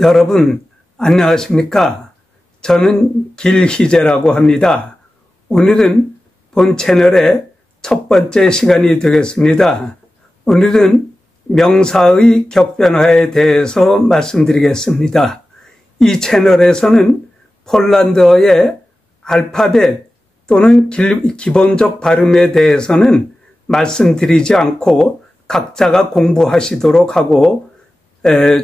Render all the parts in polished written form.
여러분 안녕하십니까? 저는 길희재라고 합니다. 오늘은 본 채널의 첫 번째 시간이 되겠습니다. 오늘은 명사의 격변화에 대해서 말씀드리겠습니다. 이 채널에서는 폴란드어의 알파벳 또는 기본적 발음에 대해서는 말씀드리지 않고 각자가 공부하시도록 하고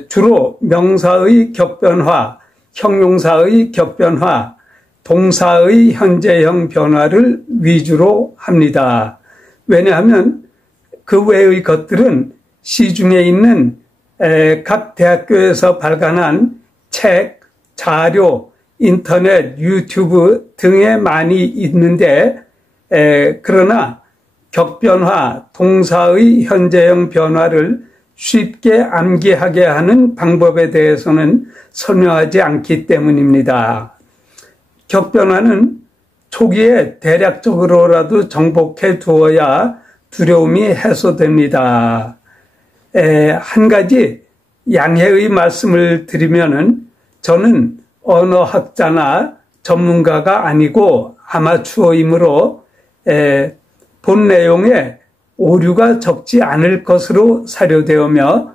주로 명사의 격변화, 형용사의 격변화, 동사의 현재형 변화를 위주로 합니다. 왜냐하면 그 외의 것들은 시중에 있는 각 대학교에서 발간한 책, 자료, 인터넷, 유튜브 등에 많이 있는데 그러나 격변화, 동사의 현재형 변화를 쉽게 암기하게 하는 방법에 대해서는 설명하지 않기 때문입니다. 격변화는 초기에 대략적으로라도 정복해 두어야 두려움이 해소됩니다. 한 가지 양해의 말씀을 드리면은 저는 언어학자나 전문가가 아니고 아마추어이므로 본 내용에 오류가 적지 않을 것으로 사료되으며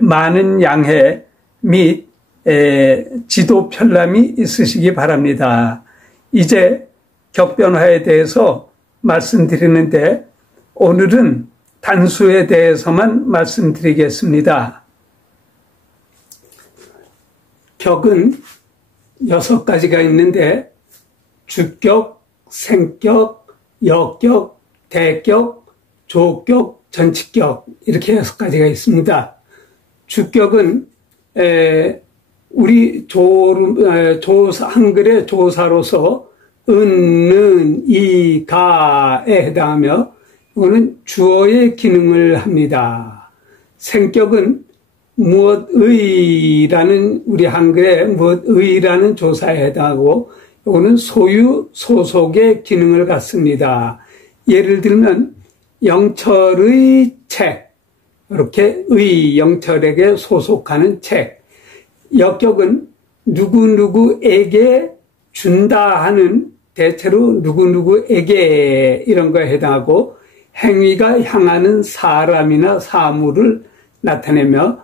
많은 양해 및 지도 편람이 있으시기 바랍니다. 이제 격변화에 대해서 말씀드리는데 오늘은 단수에 대해서만 말씀드리겠습니다. 격은 6가지가 있는데 주격, 생격, 여격, 대격, 조격, 전치격 이렇게 6가지가 있습니다. 주격은 우리 한글의 조사로서 은, 이, 가에 해당하며 이거는 주어의 기능을 합니다. 생격은 무엇의라는 우리 한글의 무엇의라는 조사에 해당하고 이거는 소유, 소속의 기능을 갖습니다. 예를 들면 영철의 책, 이렇게 영철에게 소속하는 책. 역격은 누구누구에게 준다 하는 대체로 누구누구에게 이런 거에 해당하고 행위가 향하는 사람이나 사물을 나타내며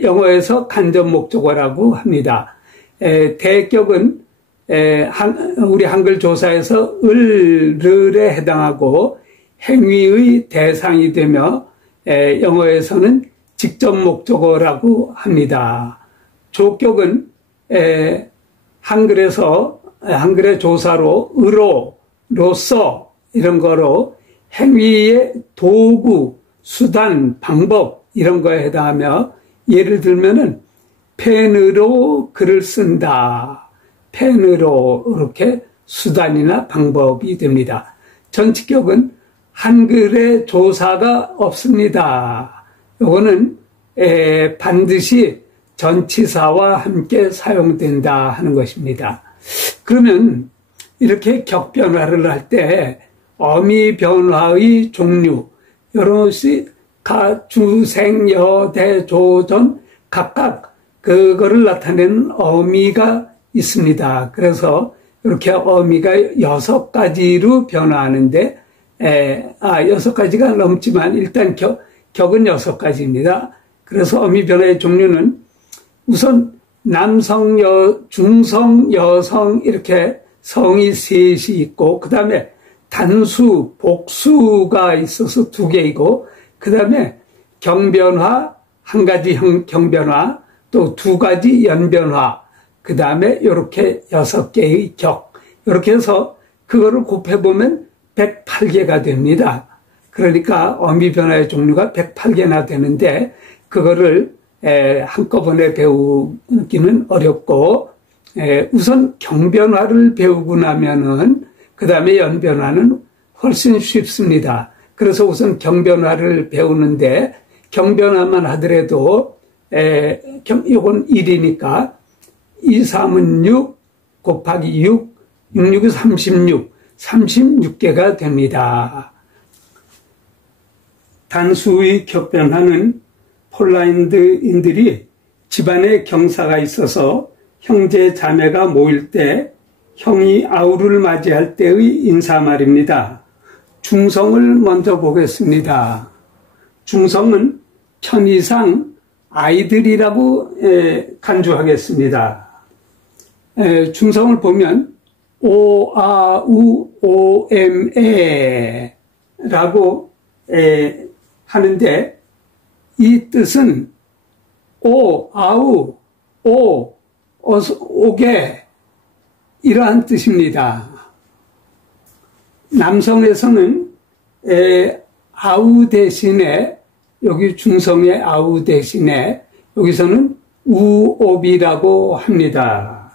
영어에서 간접 목적어라고 합니다. 대격은 우리 한글 조사에서 을에 해당하고 행위의 대상이 되며 영어에서는 직접 목적어라고 합니다. 조격은 한글의 조사로 으로, 로서 이런 거로 행위의 도구, 수단, 방법 이런 거에 해당하며 예를 들면은 펜으로 글을 쓴다. 펜으로 이렇게 수단이나 방법이 됩니다. 전치격은 한글의 조사가 없습니다. 요거는 반드시 전치사와 함께 사용된다 하는 것입니다. 그러면 이렇게 격변화를 할 때 어미 변화의 종류 이런 것이 주, 생, 여, 대, 조, 전 각각 그거를 나타내는 어미가 있습니다. 그래서 이렇게 어미가 6가지로 변화하는데 6가지가 넘지만 일단 격은 6가지입니다. 그래서 어미 변화의 종류는 우선 남성, 중성, 여성 이렇게 성이 셋이 있고 그 다음에 단수, 복수가 있어서 2개이고 그 다음에 경변화, 한 가지 경변화, 또 2가지 연변화, 그 다음에 이렇게 6개의 격 이렇게 해서 그거를 곱해보면 108개가 됩니다. 그러니까 어미 변화의 종류가 108개나 되는데 그거를 한꺼번에 배우기는 어렵고 우선 경변화를 배우고 나면은 그 다음에 연변화는 훨씬 쉽습니다. 그래서 우선 경변화를 배우는데 경변화만 하더라도 이건 1이니까 2, 3은 6 곱하기 6, 6, 6이 36, 36개가 됩니다. 단수의 격변화는 폴란드인들이 집안에 경사가 있어서 형제 자매가 모일 때 형이 아우를 맞이할 때의 인사말입니다. 중성을 먼저 보겠습니다. 중성은 편의상 아이들이라고 간주하겠습니다. 중성을 보면 오, 아, 우, 오, 엠, 에 라고 하는데 이 뜻은 오, 아우, 오, 어서 오게 이러한 뜻입니다. 남성에서는 아우 대신에 여기 중성의 아우 대신에 여기서는 우오비라고 합니다.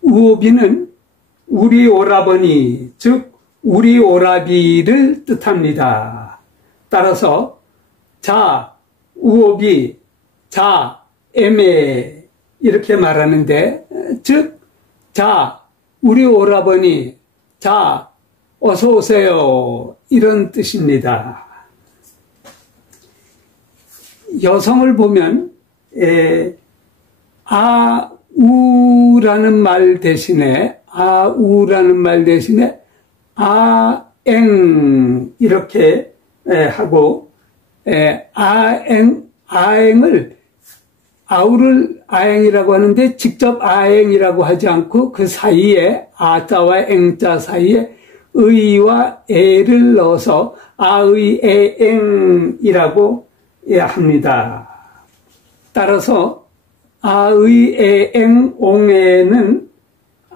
우오비는 우리 오라버니 즉 우리 오라비를 뜻합니다. 따라서 자 우오비 자 에메 이렇게 말하는데 즉 자 우리 오라버니 자 어서 오세요 이런 뜻입니다. 여성을 보면 아우라는 말 대신에 아eng 이렇게 하고 아eng을 아우를 아eng이라고 하는데 직접 아eng이라고 하지 않고 그 사이에 아자와 eng자 사이에 의와 에를 넣어서 아의에eng이라고 합니다. 따라서 아의에eng 옹에는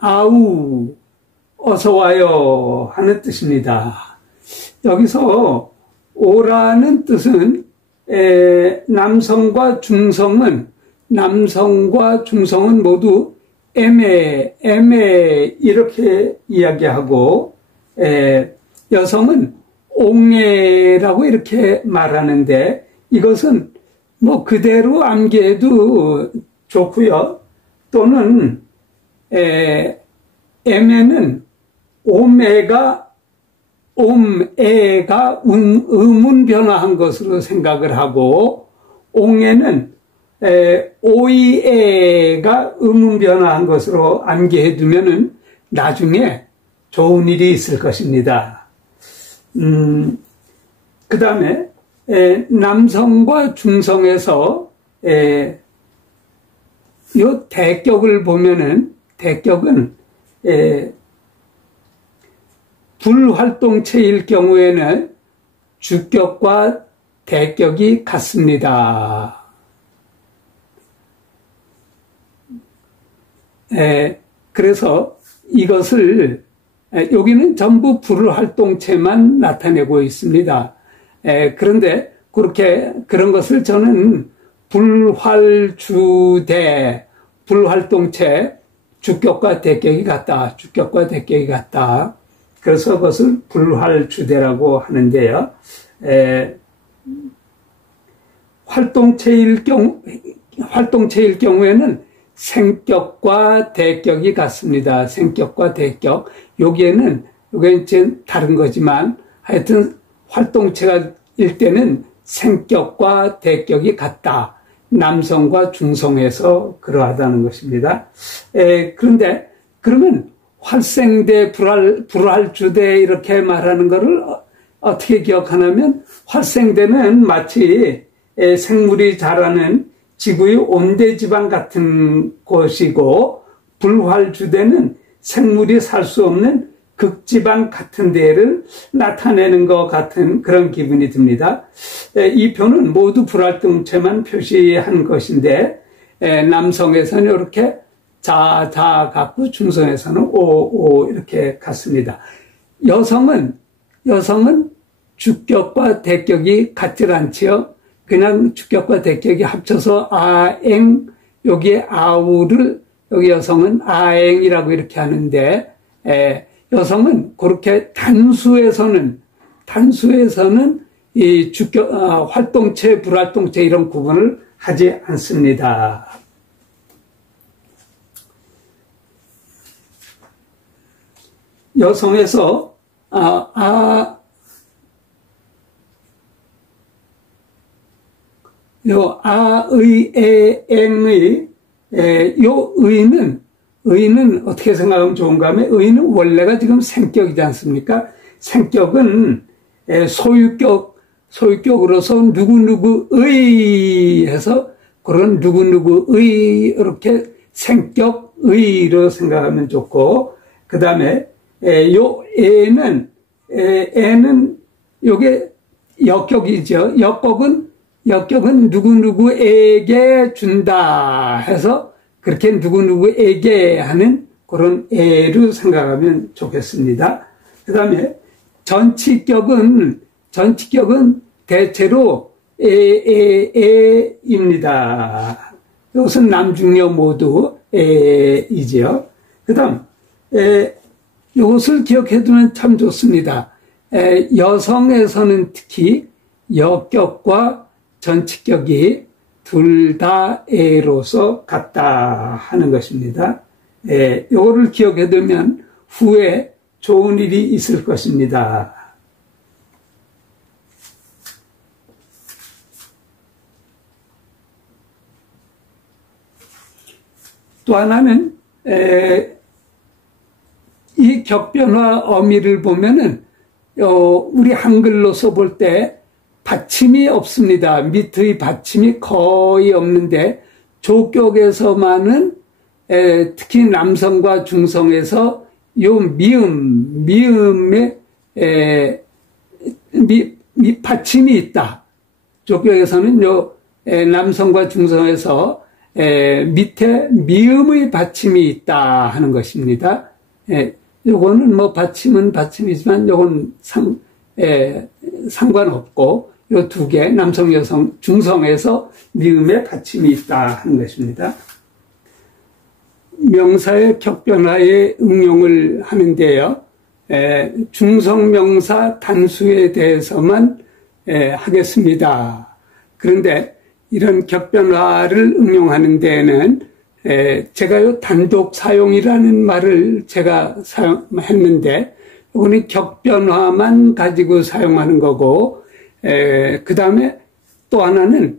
아우 어서와요 하는 뜻입니다. 여기서 오라는 뜻은 남성과 중성은 모두 에메 이렇게 이야기하고 여성은 옹에라고 이렇게 말하는데 이것은 뭐 그대로 암기해도 좋고요. 또는 에메는 옴에가 음운 변화한 것으로 생각을 하고 옹에는 오이에가 음운 변화한 것으로 암기해 두면은 나중에 좋은 일이 있을 것입니다. 그 다음에 남성과 중성에서 요 대격을 보면은 대격은 불활동체일 경우에는 주격과 대격이 같습니다. 그래서 이것을 여기는 전부 불활동체만 나타내고 있습니다. 그런데 그런 것을 저는 불활주대, 불활동체, 주격과 대격이 같다. 그래서 그것을 불활주대라고 하는데요. 활동체일 경우에는 생격과 대격이 같습니다. 생격과 대격. 여기는 이제 다른 거지만 하여튼 활동체일 때는 생격과 대격이 같다. 남성과 중성에서 그러하다는 것입니다. 그런데 그러면 활생대, 불활주대 이렇게 말하는 것을 어떻게 기억하냐면 활생대는 마치 생물이 자라는 지구의 온대지방 같은 곳이고 불활주대는 생물이 살 수 없는 극지방 같은 데를 나타내는 것 같은 그런 기분이 듭니다. 이 표는 모두 불활동체만 표시한 것인데 남성에서는 이렇게 자 같고 중성에서는 오 이렇게 같습니다. 여성은 주격과 대격이 같질 않지요. 그냥 주격과 대격이 합쳐서 아eng 여기에 아우를 여기 여성은 아eng이라고 이렇게 하는데 여성은 그렇게 단수에서는 이 주격 활동체 불활동체 이런 구분을 하지 않습니다. 여성에서 요 아의 앵의 요 의는 어떻게 생각하면 좋은가 하면 의는 원래가 지금 생격이지 않습니까? 생격은 소유격으로서 누구누구의 해서 그런 누구누구의 이렇게 생격의로 생각하면 좋고, 그 다음에 요 애는 요게 역격이죠. 역격은 누구누구에게 준다 해서 그렇게 누구누구에게 하는 그런 애로 생각하면 좋겠습니다. 그 다음에 전치격은 대체로 에입니다. 이것은 남중여 모두 에이죠. 그 다음, 이것을 기억해두면 참 좋습니다. 여성에서는 특히 역격과 전치격이 둘 다 에로서 같다 하는 것입니다. 이거를 기억해두면 후에 좋은 일이 있을 것입니다. 또 하나는 이 격변화 어미를 보면은 우리 한글로 써볼 때 받침이 없습니다. 밑의 받침이 거의 없는데 조격에서만은 특히 남성과 중성에서 요 미음에 받침이 있다. 조격에서는 요 남성과 중성에서 밑에 미음의 받침이 있다 하는 것입니다. 요거는 뭐 받침은 받침이지만 요건 상관없고 요 두 개 남성, 여성, 중성에서 미음의 받침이 있다 하는 것입니다. 명사의 격변화에 응용을 하는데요. 중성명사 단수에 대해서만 하겠습니다. 그런데 이런 격변화를 응용하는 데에는 제가 요 단독 사용이라는 말을 제가 사용했는데 이거는 격변화만 가지고 사용하는 거고, 그 다음에 또 하나는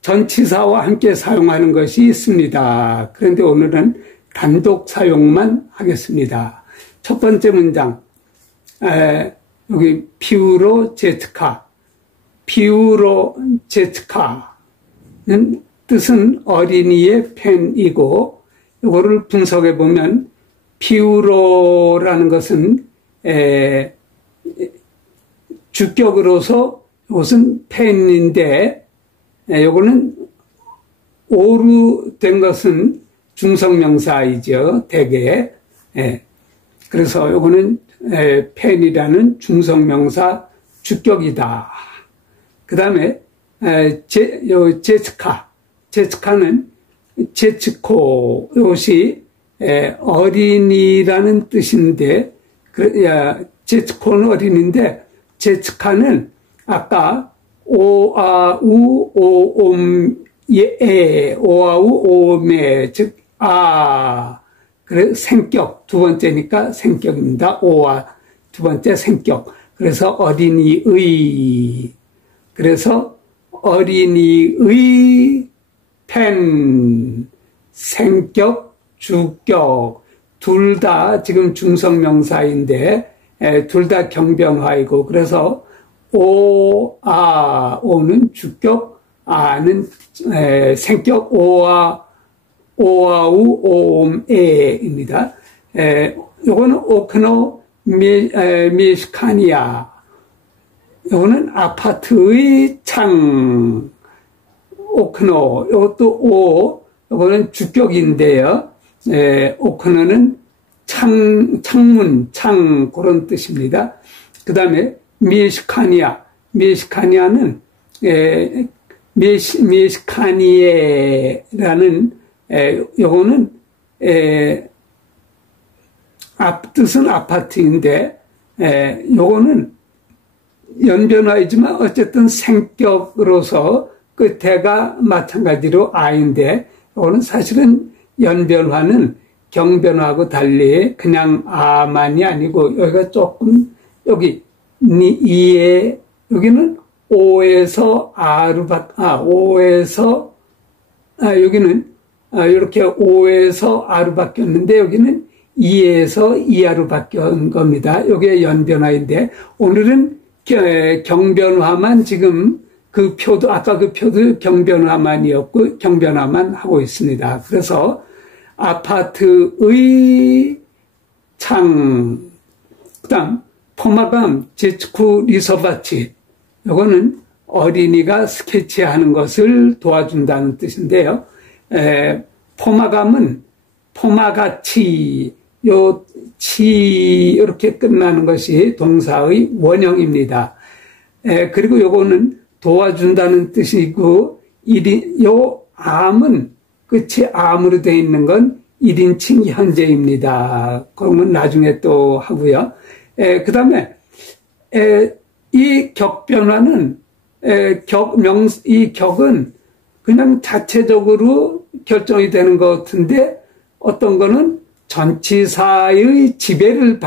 전치사와 함께 사용하는 것이 있습니다. 그런데 오늘은 단독 사용만 하겠습니다. 첫 번째 문장, 여기 피우로 제트카, 는 뜻은 어린이의 펜이고, 이거를 분석해 보면 피우로라는 것은 주격으로서 이것은 펜인데, 요거는 오로 된 것은 중성명사이죠, 대개. 그래서 요거는 펜이라는 중성명사 주격이다. 그 다음에 제츠카는 제츠코, 이것이 어린이라는 뜻인데, 제츠코는 어린인데, 제츠카는 아까 오아우 오옴예 오아우 오옴예 즉 그래 생격 두 번째니까 생격입니다. 오와 두 번째 생격. 그래서 어린이의, 그래서 어린이의 펜, 생격, 주격 둘 다 지금 중성명사인데 둘 다 경변화이고, 그래서 오는 주격, 아는 생격, 오아우 오옴에입니다. 요거는 오크노 미시카니아, 요거는 아파트의 창, 오크노, 요것도 요거는 주격인데요. 오크노는 창문, 그런 뜻입니다. 그 다음에 미시카니아는 미시카니에라는 요거는 뜻은 아파트인데 요거는 연변화이지만 어쨌든 생격으로서 끝에가 마찬가지로 아인데, 요거는 사실은 연변화는 경변화하고 달리 그냥 아만이 아니고 여기가 조금 여기는 O에서 O에서, 여기는, 이렇게 O에서 R로 바뀌었는데, 여기는 E에서 ER로 바뀐 겁니다. 이게 연변화인데, 오늘은 경변화만 지금 아까 그 표도 경변화만이었고, 경변화만 하고 있습니다. 그래서, 아파트의 창, 그 다음, 포마감, 제츠쿠 리서바치, 요거는 어린이가 스케치하는 것을 도와준다는 뜻인데요. 포마감은 포마가치, 이렇게 끝나는 것이 동사의 원형입니다. 그리고 요거는 도와준다는 뜻이고, 암은 끝이 암으로 되어 있는 건 1인칭 현재입니다. 그러면 나중에 또 하고요. 그 다음에, 이 격변화는, 이 격은 그냥 자체적으로 결정이 되는 것 같은데, 어떤 거는 전치사의 지배를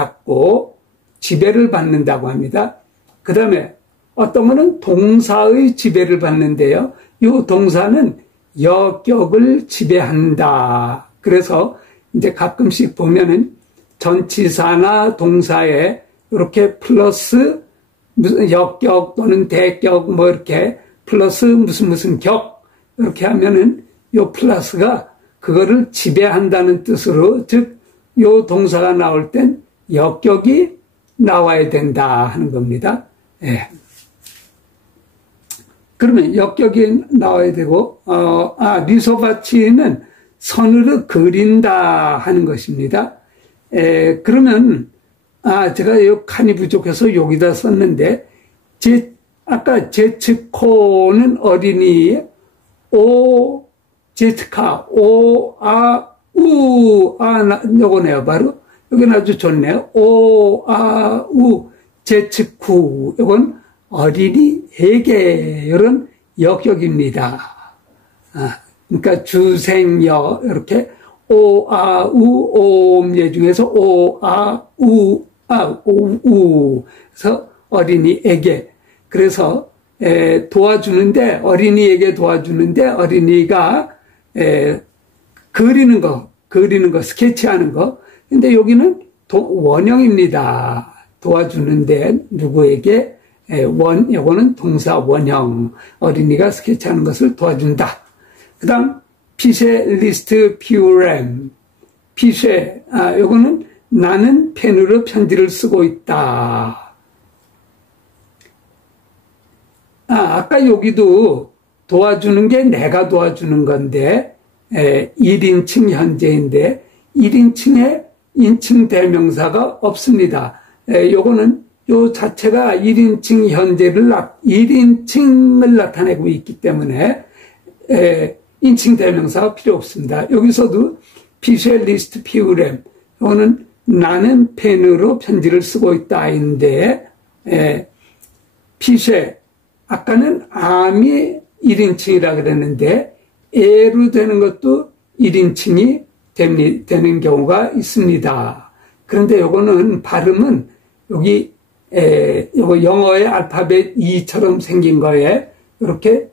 받는다고 합니다. 그 다음에 어떤 거는 동사의 지배를 받는데요. 이 동사는 여격을 지배한다. 그래서 이제 가끔씩 보면은 전치사나 동사에 이렇게 플러스 무슨 역격 또는 대격 뭐 이렇게 플러스 무슨 격 이렇게 하면은 요 플러스가 그거를 지배한다는 뜻으로, 즉 요 동사가 나올 땐 역격이 나와야 된다 하는 겁니다. 예. 그러면 역격이 나와야 되고, 리소바치는 선으로 그린다 하는 것입니다. 그러면, 제가 요 칸이 부족해서 여기다 썼는데, 아까 제츠코는 어린이, 제츠카, 요거네요, 바로. 여기는 아주 좋네요. 제츠쿠. 요건 어린이에게, 이런 역격입니다. 그러니까 주생여, 이렇게, 오음예 중에서 그래서 어린이에게. 그래서, 도와주는데, 어린이에게 도와주는데, 어린이가, 그리는 거, 스케치하는 거. 근데 여기는 원형입니다. 도와주는데, 누구에게, 요거는 동사 원형. 어린이가 스케치하는 것을 도와준다. 그 다음, 피쉐 리스트 피우렘. 피쉐, 요거는 나는 펜으로 편지를 쓰고 있다. 아까 여기도 도와주는 게 내가 도와주는 건데, 1인칭 현재인데, 1인칭에 인칭 대명사가 없습니다. 요거는 요 자체가 1인칭 현재를, 1인칭을 나타내고 있기 때문에, 인칭 대명사가 필요 없습니다. 여기서도 피쉐 리스트 피우렘, 요거는 나는 펜으로 편지를 쓰고 있다인데, 피쉐, 아까는 암이 1인칭이라 그랬는데, 에로 되는 것도 1인칭이 되는 경우가 있습니다. 그런데 요거는 발음은 요거 영어의 알파벳 E처럼 생긴 거에 이렇게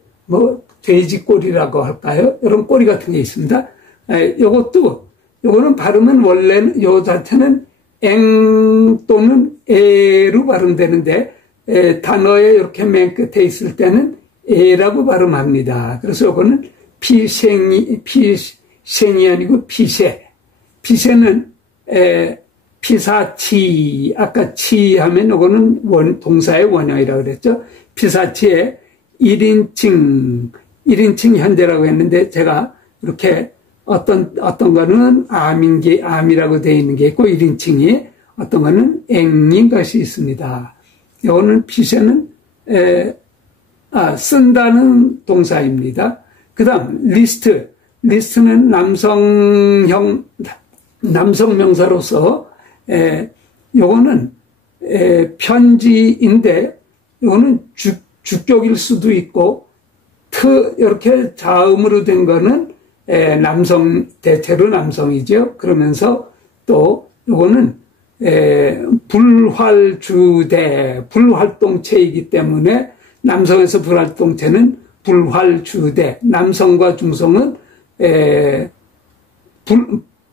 돼지꼬리라고 할까요? 이런 꼬리 같은 게 있습니다. 요거는 발음은 원래는 요 자체는 eng 또는 에로 발음되는데, 단어에 이렇게 맨 끝에 있을 때는 에라고 발음합니다. 그래서 요거는 피생이 아니고 피세. 피세는, 피사치, 아까 치 하면 요거는 동사의 원형이라고 그랬죠. 피사치의 1인칭 현재라고 했는데, 제가 이렇게 어떤 거는 암이라고 되어 있는 게 있고, 1인칭이 어떤 거는 앵인 것이 있습니다. 요거는 피세는, 쓴다는 동사입니다. 그 다음, 리스트는 남성 명사로서, 요거는, 편지인데, 요거는 주격일 수도 있고, 이렇게 자음으로 된 거는, 대체로 남성이죠. 그러면서 또, 요거는, 불활주대, 불활동체이기 때문에 남성에서 불활동체는 불활주대, 남성과 중성은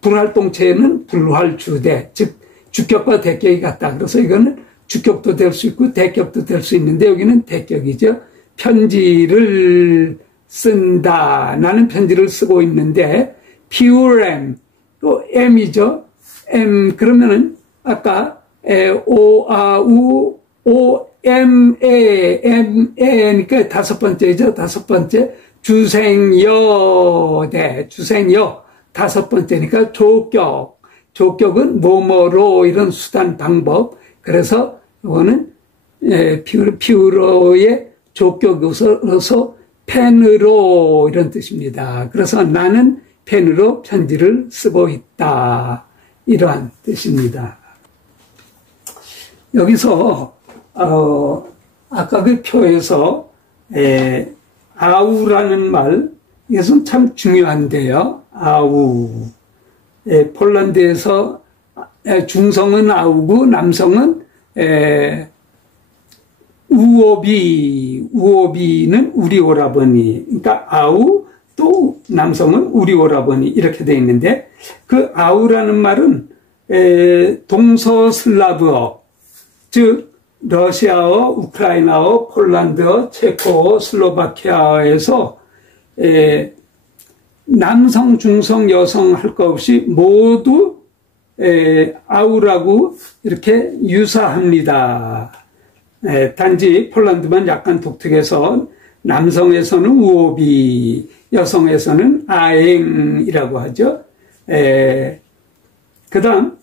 불활동체는 불활주대, 즉 주격과 대격이 같다. 그래서 이거는 주격도 될 수 있고 대격도 될 수 있는데 여기는 대격이죠. 편지를 쓴다. 나는 편지를 쓰고 있는데 pure M, 또 M이죠. M 그러면은 아까 O, A, U, O, M, A, M, A니까 다섯 번째죠. 다섯 번째 주생여대, 주생여 다섯 번째니까 조격. 조격은 뭐뭐로 이런 수단 방법. 그래서 이거는 피우로의 조격으로서 펜으로 이런 뜻입니다. 그래서 나는 펜으로 편지를 쓰고 있다. 이러한 뜻입니다. 여기서 아까 그 표에서 아우라는 말, 이것은 참 중요한데요. 아우. 폴란드에서 중성은 아우고 남성은 우오비는 우리 오라버니. 그러니까 아우 또 남성은 우리 오라버니 이렇게 되어 있는데 그 아우라는 말은 동서슬라브어, 즉 러시아어, 우크라이나어, 폴란드어, 체코어, 슬로바키아에서 남성, 중성, 여성 할 것 없이 모두 아우라고 이렇게 유사합니다. 단지 폴란드만 약간 독특해서 남성에서는 우오비, 여성에서는 아앵이라고 하죠. 그 다음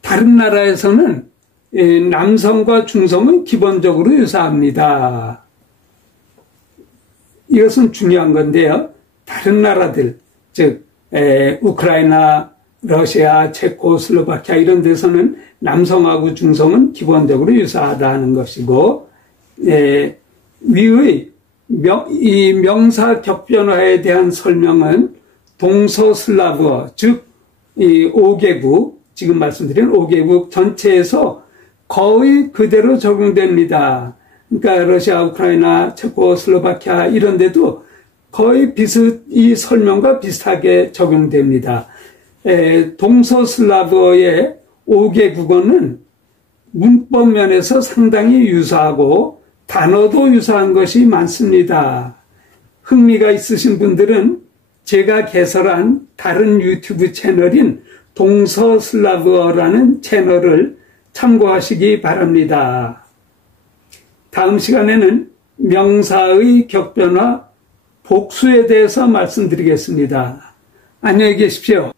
다른 나라에서는 남성과 중성은 기본적으로 유사합니다. 이것은 중요한 건데요. 다른 나라들, 즉 우크라이나, 러시아, 체코, 슬로바키아 이런 데서는 남성하고 중성은 기본적으로 유사하다는 것이고 위의 이 명사 격변화에 대한 설명은 동서슬라브어, 즉 이 5개국, 지금 말씀드린 5개국 전체에서 거의 그대로 적용됩니다. 그러니까 러시아, 우크라이나, 체코, 슬로바키아 이런 데도 거의 이 설명과 비슷하게 적용됩니다. 동서슬라브어의 5개 국어는 문법 면에서 상당히 유사하고 단어도 유사한 것이 많습니다. 흥미가 있으신 분들은 제가 개설한 다른 유튜브 채널인 동서슬라브어라는 채널을 참고하시기 바랍니다. 다음 시간에는 명사의 격변화, 복수에 대해서 말씀드리겠습니다. 안녕히 계십시오.